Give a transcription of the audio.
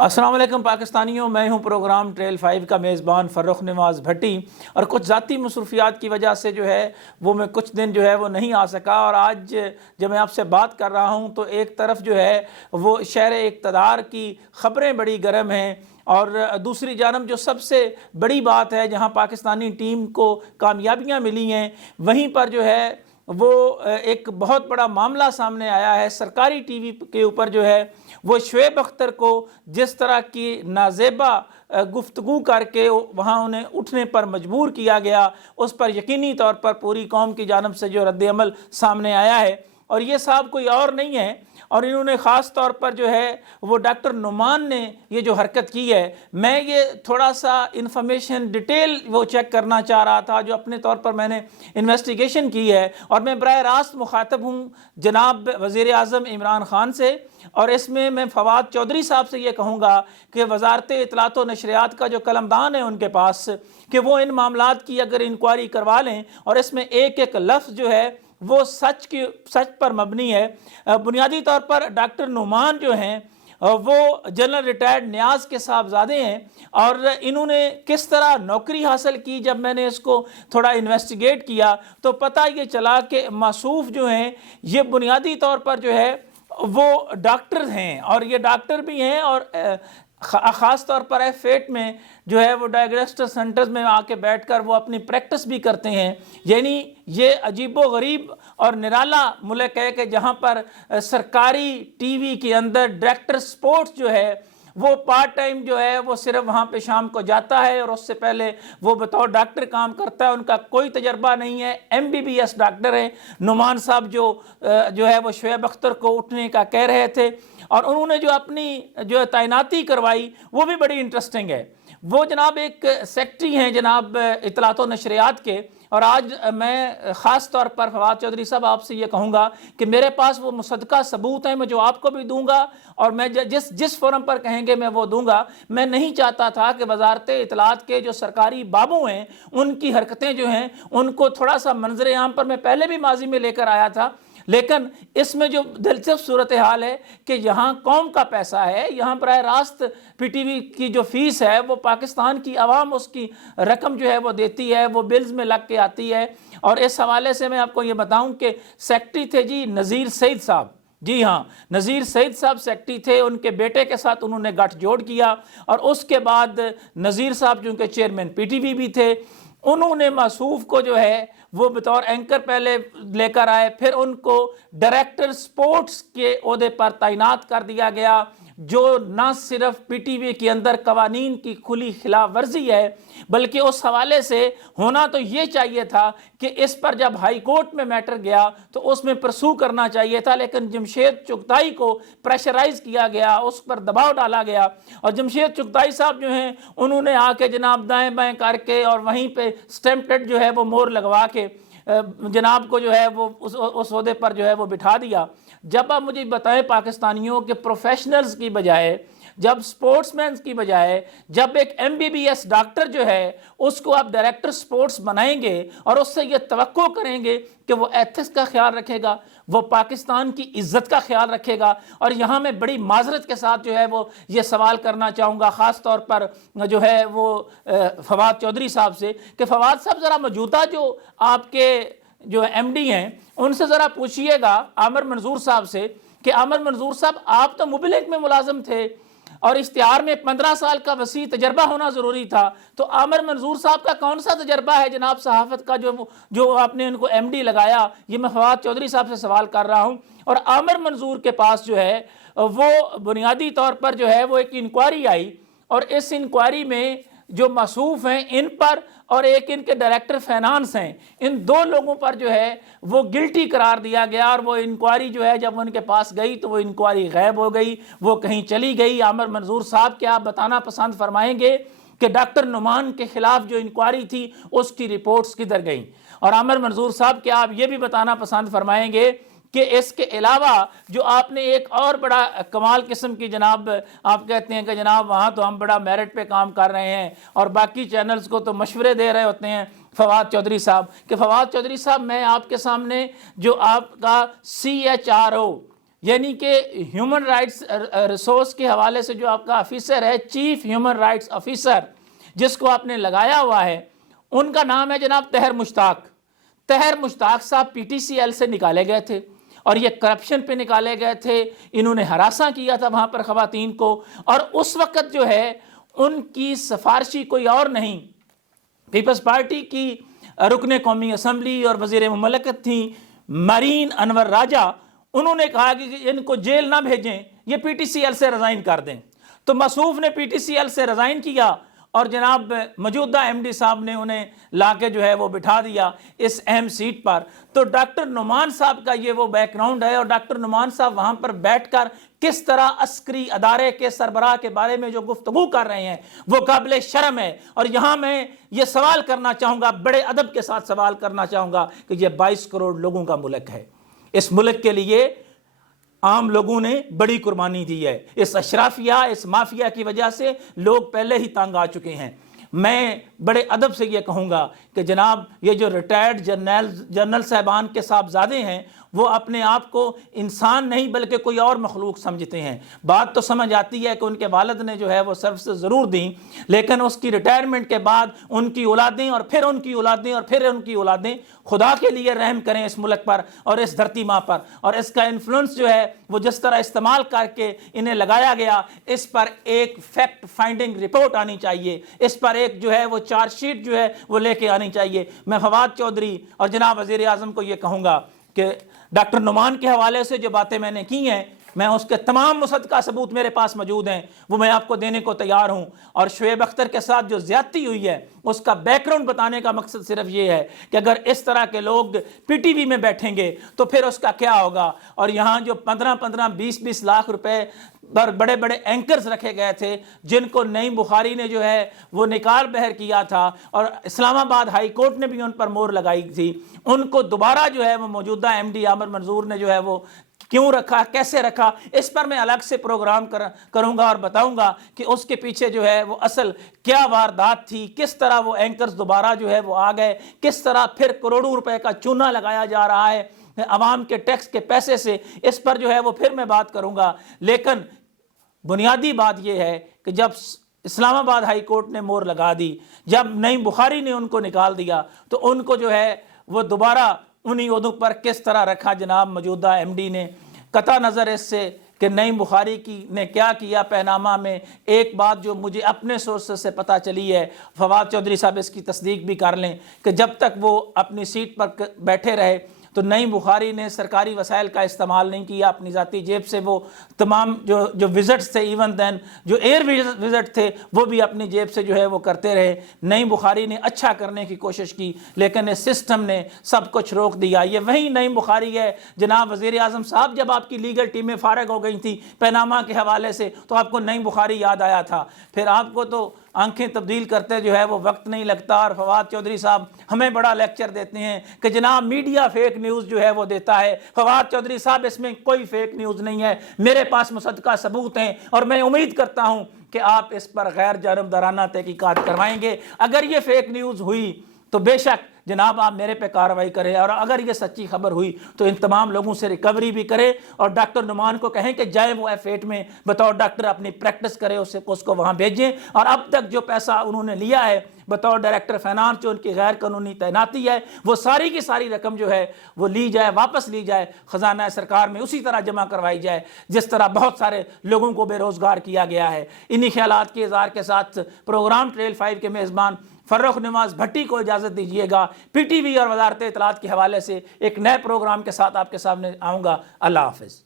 السلام علیکم پاکستانیوں، میں ہوں پروگرام ٹریل 5 کا میزبان فرخ نواز بھٹی، اور کچھ ذاتی مصروفیات کی وجہ سے وہ میں کچھ دن وہ نہیں آ سکا، اور آج جب میں آپ سے بات کر رہا ہوں تو ایک طرف وہ شہر اقتدار کی خبریں بڑی گرم ہیں، اور دوسری جانب جو سب سے بڑی بات ہے جہاں پاکستانی ٹیم کو کامیابیاں ملی ہیں، وہیں پر وہ ایک بہت بڑا معاملہ سامنے آیا ہے۔ سرکاری ٹی وی کے اوپر وہ شعیب اختر کو جس طرح کی نازیبا گفتگو کر کے وہاں انہیں اٹھنے پر مجبور کیا گیا، اس پر یقینی طور پر پوری قوم کی جانب سے رد عمل سامنے آیا ہے، اور یہ صاحب کوئی اور نہیں ہے، اور انہوں نے خاص طور پر وہ ڈاکٹر نعمان نے یہ جو حرکت کی ہے، میں یہ تھوڑا سا انفارمیشن ڈیٹیل وہ چیک کرنا چاہ رہا تھا جو اپنے طور پر میں نے انویسٹیگیشن کی ہے، اور میں براہ راست مخاطب ہوں جناب وزیر اعظم عمران خان سے، اور اس میں فواد چودھری صاحب سے یہ کہوں گا کہ وزارت اطلاعات و نشریات کا جو قلمدان ہے ان کے پاس، کہ وہ ان معاملات کی اگر انکوائری کروا لیں، اور اس میں ایک ایک لفظ وہ سچ پر مبنی ہے۔ بنیادی طور پر ڈاکٹر نعمان ہیں وہ جنرل ریٹائرڈ نیاز کے صاحبزادے ہیں، اور انہوں نے کس طرح نوکری حاصل کی، جب میں نے اس کو تھوڑا انویسٹیگیٹ کیا تو پتہ یہ چلا کہ موصوف ہیں یہ بنیادی طور پر وہ ڈاکٹر ہیں، اور یہ ڈاکٹر بھی ہیں، اور خاص طور پر فیٹ میں وہ ڈائگنوسٹک سینٹرز میں آ کے بیٹھ کر وہ اپنی پریکٹس بھی کرتے ہیں۔ یعنی یہ عجیب و غریب اور نرالا ملک ہے کہ جہاں پر سرکاری ٹی وی کے اندر ڈائریکٹر سپورٹس وہ پارٹ ٹائم وہ صرف وہاں پہ شام کو جاتا ہے، اور اس سے پہلے وہ بطور ڈاکٹر کام کرتا ہے، ان کا کوئی تجربہ نہیں ہے، MBBS ڈاکٹر ہیں۔ نعمان صاحب وہ شعیب اختر کو اٹھنے کا کہہ رہے تھے، اور انہوں نے جو اپنی تعیناتی کروائی وہ بھی بڑی انٹرسٹنگ ہے۔ وہ جناب ایک سیکٹری ہیں جناب اطلاعات و نشریات کے، اور آج میں خاص طور پر فواد چودھری صاحب آپ سے یہ کہوں گا کہ میرے پاس وہ مصدقہ ثبوت ہیں، میں جو آپ کو بھی دوں گا، اور میں جس فورم پر کہیں گے میں وہ دوں گا۔ میں نہیں چاہتا تھا کہ وزارت اطلاعات کے جو سرکاری بابو ہیں ان کی حرکتیں ان کو تھوڑا سا منظر عام پر میں پہلے بھی ماضی میں لے کر آیا تھا، لیکن اس میں جو دلچسپ صورتحال ہے کہ یہاں قوم کا پیسہ ہے، یہاں براہ راست PTV کی جو فیس ہے وہ پاکستان کی عوام اس کی رقم وہ دیتی ہے، وہ بلز میں لگ کے آتی ہے۔ اور اس حوالے سے میں آپ کو یہ بتاؤں کہ سیکٹری تھے نذیر سعید صاحب، جی ہاں، نذیر سعید صاحب سیکٹری تھے، ان کے بیٹے کے ساتھ انہوں نے گٹھ جوڑ کیا، اور اس کے بعد نذیر صاحب چونکہ چیئرمین PTV بھی تھے، انہوں نے موصوف کو وہ بطور اینکر پہلے لے کر آئے، پھر ان کو ڈائریکٹر سپورٹس کے عہدے پر تعینات کر دیا گیا، جو نہ صرف PTV کے اندر قوانین کی کھلی خلاف ورزی ہے، بلکہ اس حوالے سے ہونا تو یہ چاہیے تھا کہ اس پر جب ہائی کورٹ میں میٹر گیا تو اس میں پرسو کرنا چاہیے تھا، لیکن جمشید چغتائی کو پریشرائز کیا گیا، اس پر دباؤ ڈالا گیا، اور جمشید چغتائی صاحب انہوں نے آ کے جناب دائیں بائیں کر کے اور وہیں پہ سٹیمپٹڈ وہ مور لگوا کے جناب کو وہ اس عہدے پر وہ بٹھا دیا۔ جب آپ مجھے بتائیں پاکستانیوں کے پروفیشنلز کی بجائے، جب سپورٹس مینز کی بجائے، جب ایک MBBS ڈاکٹر اس کو آپ ڈائریکٹر سپورٹس بنائیں گے اور اس سے یہ توقع کریں گے کہ وہ ایتھکس کا خیال رکھے گا، وہ پاکستان کی عزت کا خیال رکھے گا، اور یہاں میں بڑی معذرت کے ساتھ وہ یہ سوال کرنا چاہوں گا خاص طور پر وہ فواد چودھری صاحب سے، کہ فواد صاحب ذرا موجودہ جو آپ کے MD ہیں ان سے ذرا پوچھئے گا، عامر منظور صاحب سے، کہ عامر منظور صاحب آپ تو مبلغ میں ملازم تھے اور اشتہار میں 15 سال کا وسیع تجربہ ہونا ضروری تھا، تو عامر منظور صاحب کا کون سا تجربہ ہے جناب صحافت کا جو آپ نے ان کو MD لگایا؟ یہ میں فواد چودھری صاحب سے سوال کر رہا ہوں۔ اور عامر منظور کے پاس وہ بنیادی طور پر وہ ایک انکوائری آئی، اور اس انکوائری میں جو موصوف ہیں ان پر اور ایک ان کے ڈائریکٹر فائنانس ہیں، ان دو لوگوں پر وہ گلٹی قرار دیا گیا، اور وہ انکوائری جب ان کے پاس گئی تو وہ انکوائری غائب ہو گئی، وہ کہیں چلی گئی۔ عامر منظور صاحب کیا آپ بتانا پسند فرمائیں گے کہ ڈاکٹر نعمان کے خلاف جو انکوائری تھی اس کی رپورٹس کدھر گئیں؟ اور عامر منظور صاحب کیا آپ یہ بھی بتانا پسند فرمائیں گے کہ اس کے علاوہ جو آپ نے ایک اور بڑا کمال قسم کی جناب آپ کہتے ہیں کہ جناب وہاں تو ہم بڑا میرٹ پہ کام کر رہے ہیں اور باقی چینلز کو تو مشورے دے رہے ہوتے ہیں فواد چودھری صاحب، کہ فواد چودھری صاحب میں آپ کے سامنے جو آپ کا CHRO یعنی کہ ہیومن رائٹس ریسورس کے حوالے سے جو آپ کا آفیسر ہے، چیف ہیومن رائٹس آفیسر، جس کو آپ نے لگایا ہوا ہے، ان کا نام ہے جناب طاہر مشتاق۔ طاہر مشتاق صاحب پی ٹی سی ایل سے نکالے گئے تھے اور یہ کرپشن پہ نکالے گئے تھے، انہوں نے ہراساں کیا تھا وہاں پر خواتین کو، اور اس وقت جو ہے ان کی سفارشی کوئی اور نہیں، پیپلز پارٹی کی رکن قومی اسمبلی اور وزیر مملکت تھیں مرین انور راجہ، انہوں نے کہا کہ ان کو جیل نہ بھیجیں، یہ پی ٹی سی ایل سے ریزائن کر دیں۔ تو مصروف نے پی ٹی سی ایل سے ریزائن کیا اور جناب موجودہ ایم ڈی صاحب نے انہیں لا کے جو ہے وہ بٹھا دیا اس اہم سیٹ پر۔ تو ڈاکٹر نعمان صاحب کا یہ وہ بیک گراؤنڈ ہے، اور ڈاکٹر نعمان صاحب وہاں پر بیٹھ کر کس طرح عسکری ادارے کے سربراہ کے بارے میں جو گفتگو کر رہے ہیں وہ قابل شرم ہے۔ اور یہاں میں یہ سوال کرنا چاہوں گا، بڑے ادب کے ساتھ سوال کرنا چاہوں گا کہ یہ 22 کروڑ لوگوں کا ملک ہے، اس ملک کے لیے عام لوگوں نے بڑی قربانی دی ہے، اس اشرافیہ اس مافیا کی وجہ سے لوگ پہلے ہی تنگ آ چکے ہیں۔ میں بڑے ادب سے یہ کہوں گا کہ جناب یہ جو ریٹائرڈ جنرل صاحبان کے صاحبزادے ہیں وہ اپنے آپ کو انسان نہیں بلکہ کوئی اور مخلوق سمجھتے ہیں۔ بات تو سمجھ آتی ہے کہ ان کے والد نے جو ہے وہ سروسز ضرور دیں، لیکن اس کی ریٹائرمنٹ کے بعد ان کی اولادیں اور پھر ان کی اولادیں اور پھر ان کی اولادیں، خدا کے لیے رحم کریں اس ملک پر اور اس دھرتی ماں پر، اور اس کا انفلوئنس جو ہے وہ جس طرح استعمال کر کے انہیں لگایا گیا، اس پر ایک فیکٹ فائنڈنگ رپورٹ آنی چاہیے، اس پر ایک جو ہے وہ چارج شیٹ جو ہے وہ لے کے آنی چاہیے۔ میں فواد چودھری اور جناب وزیر اعظم کو یہ کہوں گا کہ ڈاکٹر نعمان کے حوالے سے جو باتیں میں نے کی ہیں، میں اس کے تمام مصدقہ ثبوت میرے پاس موجود ہیں، وہ میں آپ کو دینے کو تیار ہوں۔ اور شعیب اختر کے ساتھ جو زیادتی ہوئی ہے اس کا بیک گراؤنڈ بتانے کا مقصد صرف یہ ہے کہ اگر اس طرح کے لوگ پی ٹی وی میں بیٹھیں گے تو پھر اس کا کیا ہوگا۔ اور یہاں جو 15 20 لاکھ روپے پر بڑے بڑے اینکرز رکھے گئے تھے، جن کو نعیم بخاری نے جو ہے وہ نکال بہر کیا تھا، اور اسلام آباد ہائی کورٹ نے بھی ان پر مہر لگائی تھی، ان کو دوبارہ جو ہے وہ موجودہ ایم ڈی عامر منظور نے جو ہے وہ کیوں رکھا، کیسے رکھا، اس پر میں الگ سے پروگرام کروں گا اور بتاؤں گا کہ اس کے پیچھے جو ہے وہ اصل کیا واردات تھی، کس طرح وہ اینکرز دوبارہ جو ہے وہ آ گئے، کس طرح پھر کروڑوں روپے کا چونا لگایا جا رہا ہے عوام کے ٹیکس کے پیسے سے، اس پر جو ہے وہ پھر میں بات کروں گا۔ لیکن بنیادی بات یہ ہے کہ جب اسلام آباد ہائی کورٹ نے مہر لگا دی، جب نعیم بخاری نے ان کو نکال دیا، تو ان کو جو ہے وہ دوبارہ انہی عہدوں پر کس طرح رکھا جناب موجودہ ایم ڈی نے۔ قطع نظر اس سے کہ نعیم بخاری نے کیا کیا پیناما میں، ایک بات جو مجھے اپنے سورسز سے پتہ چلی ہے، فواد چودھری صاحب اس کی تصدیق بھی کر لیں، کہ جب تک وہ اپنی سیٹ پر بیٹھے رہے تو نعیم بخاری نے سرکاری وسائل کا استعمال نہیں کیا، اپنی ذاتی جیب سے وہ تمام جو وزٹس تھے، ایون دین جو ایئر وزٹ تھے وہ بھی اپنی جیب سے جو ہے وہ کرتے رہے۔ نعیم بخاری نے اچھا کرنے کی کوشش کی، لیکن اس سسٹم نے سب کچھ روک دیا۔ یہ وہی نعیم بخاری ہے جناب وزیر اعظم صاحب، جب آپ کی لیگل ٹیمیں فارغ ہو گئی تھیں پیناما کے حوالے سے تو آپ کو نعیم بخاری یاد آیا تھا، پھر آپ کو تو آنکھیں تبدیل کرتے جو ہے وہ وقت نہیں لگتا، اور فواد چودھری صاحب ہمیں بڑا لیکچر دیتے ہیں کہ جناب میڈیا فیک نیوز جو ہے وہ دیتا ہے۔ فواد چودھری صاحب اس میں کوئی فیک نیوز نہیں ہے، میرے پاس مصدقہ ثبوت ہیں، اور میں امید کرتا ہوں کہ آپ اس پر غیر جانبدارانہ تحقیقات کروائیں گے۔ اگر یہ فیک نیوز ہوئی تو بے شک جناب آپ میرے پہ کارروائی کریں، اور اگر یہ سچی خبر ہوئی تو ان تمام لوگوں سے ریکوری بھی کرے، اور ڈاکٹر نعمان کو کہیں کہ جائے وہ F8 میں بطور ڈاکٹر اپنی پریکٹس کرے، اس کو وہاں بھیجیں، اور اب تک جو پیسہ انہوں نے لیا ہے بطور ڈائریکٹر فائنانس جو ان کی غیر قانونی تعیناتی ہے، وہ ساری کی ساری رقم جو ہے وہ لی جائے، واپس لی جائے خزانہ سرکار میں، اسی طرح جمع کروائی جائے جس طرح بہت سارے لوگوں کو بے روزگار کیا گیا ہے۔ انہی خیالات کے اظہار کے ساتھ پروگرام ٹریل 5 کے میزبان فرخ نواز بھٹی کو اجازت دیجیے گا۔ پی ٹی وی اور وزارت اطلاعات کے حوالے سے ایک نئے پروگرام کے ساتھ آپ کے سامنے آؤں گا۔ اللہ حافظ۔